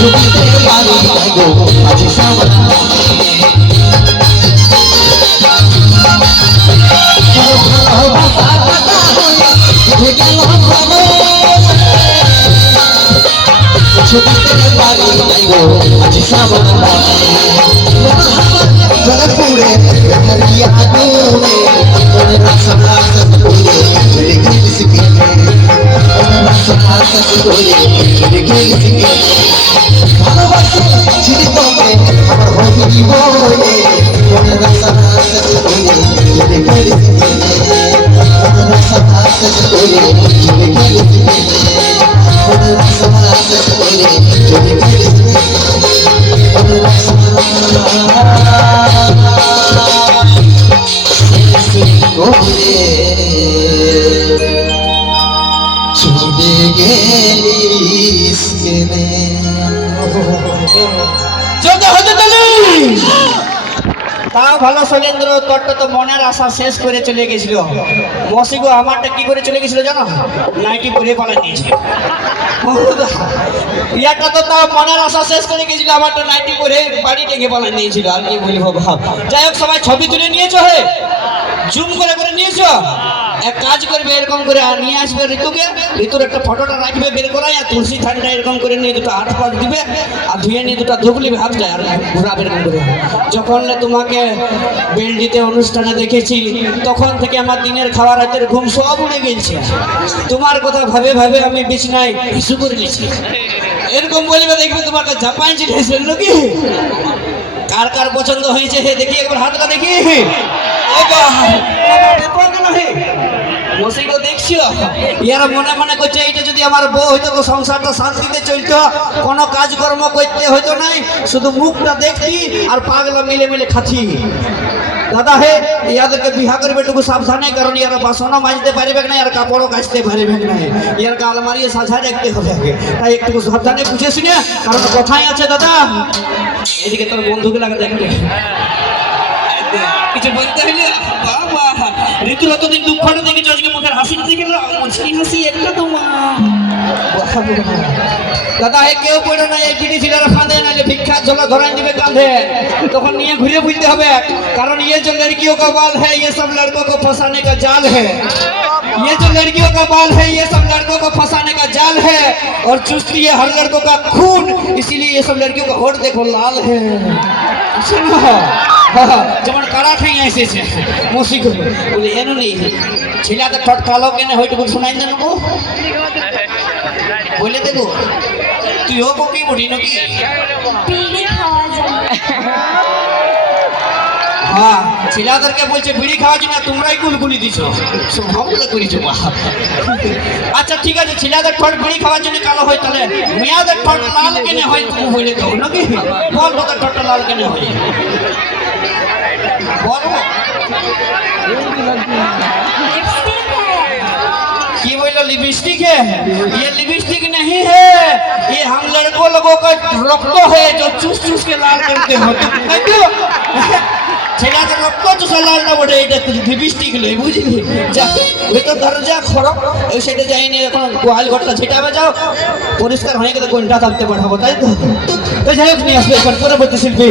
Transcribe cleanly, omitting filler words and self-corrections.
ছবিতে বাড়ি গো আজ সামনে ছবিতে বাড়ি গো আজ সামনে জলপুরে হরিয়া দোলে ওরে রাসনা সতোলে লেগে সিকে ওরে রাসনা সতোলে লেগে সিকে ভালোবাসা ছিড়ে তবে আমার হবি বলে ওরে রাসনা সতোলে লেগে সিকে ওরে রাসনা সতোলে লেগে সিকে ওরে রাসনা সতোলে লেগে সিকে ওরে রাসনা চলে গেলিস কেনে যত হতে তাও ভালো শৈলেন্দ্র, তোরটা তো মনের আশা শেষ করে চলে গেছিল। মসিগো আমারটা কি করে চলে গেছিল জানো? নাইটি পরে পালা দিয়েছিল। ইয়াটা তো তাও মনের আশা শেষ করে গেছিল, আমারটা নাইটি পরে বাড়ি ডেকে পালা দিয়েছিল। আর কি বলবো ভাব। যাই হোক, সবাই ছবি তুলে নিয়েছো, হে জুম করে করে নিয়েছো। এক কাজ করবে, এরকম করে নিয়ে আসবে ঋতুকে, ঋতুর একটা ফটোটা রাখবে বের করাই, আর তুলসী থানটা এরকম করে নিয়ে দুটো হাত পাত দিবে, আর ধুয়ে নিয়ে দুটো ধুকলিবে হাতটা, আর ঘুরাবে এরকম করে। যখন তোমাকে বেলডিতে অনুষ্ঠানে দেখেছি, তখন থেকে আমার দিনের খাওয়া রাতের ঘুম সব উড়ে গেছে। তোমার কথা ভাবে ভাবে আমি বিছনায় হিসু করে নিয়েছি। এরকম বলবে, দেখবে তোমাকে জাপান চিঠেছে নাকি। কার কার পছন্দ হয়েছে হে দেখি, একবার হাতটা দেখি। মসিগো দেখছো, ইয়ারা মনে মনে করছে এইটা যদি আমার বউ হইতো তো সংসারটা শান্তিতে চলতো, কোনো কাজকর্ম করতে হইতো নাই, শুধু মুখটা দেখতি আর পাগলা মিলে মিলে খাচ্ছি। দাদা হে, ইয়াদেরকে বিহা করবে একটু সাবধানে, কারণ ইয়ারা বাসনও মাজতে পারবে না, আর কাপড়ও কাচতে পারবে না, ইয়ারকে আলমারি সাজা রাখতে হবে। তাই একটু সাবধানে বুঝে শুনে, কারণ কথাই আছে দাদা। এদিকে তোর বন্ধুকে লাগে দেখবে, কিছু বলতে হইলে বাবা ঋতুর অতদিন দুঃখটা দেখেছ, আজকে মুখের হাসিটা দেখে মুচকি হাসি একটা তোমার। দাদা হে, কেউ পড়ে না, এই বিড়ি ছিলারা ফাঁদে নাহলে ভিক্ষার ঝোলা ধরাই দিবে কাঁধে, তখন নিয়ে ঘুরে বুঝতে হবে, কারণ ये जो लड़कियों का बाल है ये सब लड़कों को फंसाने का जाल है। ये जो लड़कियों का बाल है ये सब लड़कों को फंसाने का जाल है, और चूसती है हर लड़कों का खून, इसीलिए ये सब लड़कियों का होठ देखो लाल है। सुनो যেমন কারা খাই এসেছে মসিক বলে এনো নেই ছেলেটা ঠট কালো কেনে হইটুকু শোনাই দেন গো বলে দেবো তুইও বকি বুড়ি নাকি। হ্যাঁ, ছেলেদেরকে বলছে বিড়ি খাওয়ার জন্য, তোমরাই গুলগুলি দিছো, ভাবলে করেছো। আচ্ছা ঠিক আছে, ছেলেদের ঠট বিড়ি খাওয়ার জন্য কালো হয়, তাহলে মেয়াদের ঠট লাল কেনে হয় তুমি বলে দেবো নাকি। বল তোদের ঠটটা লাল কেনে হয় बोलो। ये बोलो लिपस्टिक है, ये लिपस्टिक नहीं है, ये हम लड़कों लोगों का रक्त है जो चूस चूस के लाल करते हो। ছেলে তো রক্ত চুষা লাল না বটে, এটা লিপস্টিক নয় বুঝলি। যা ভেতর দরজা খড়ক ওই সাইডে যাইনি, এখন গোয়াল ঘরটা ছেটাবে যাও, পরিষ্কার হয়ে গেলে ঘন্টা থাকতে পাঠাবো, তাই তো। তো যাই হোক, নিয়ে আসবে এবার পরবর্তী শিল্পী।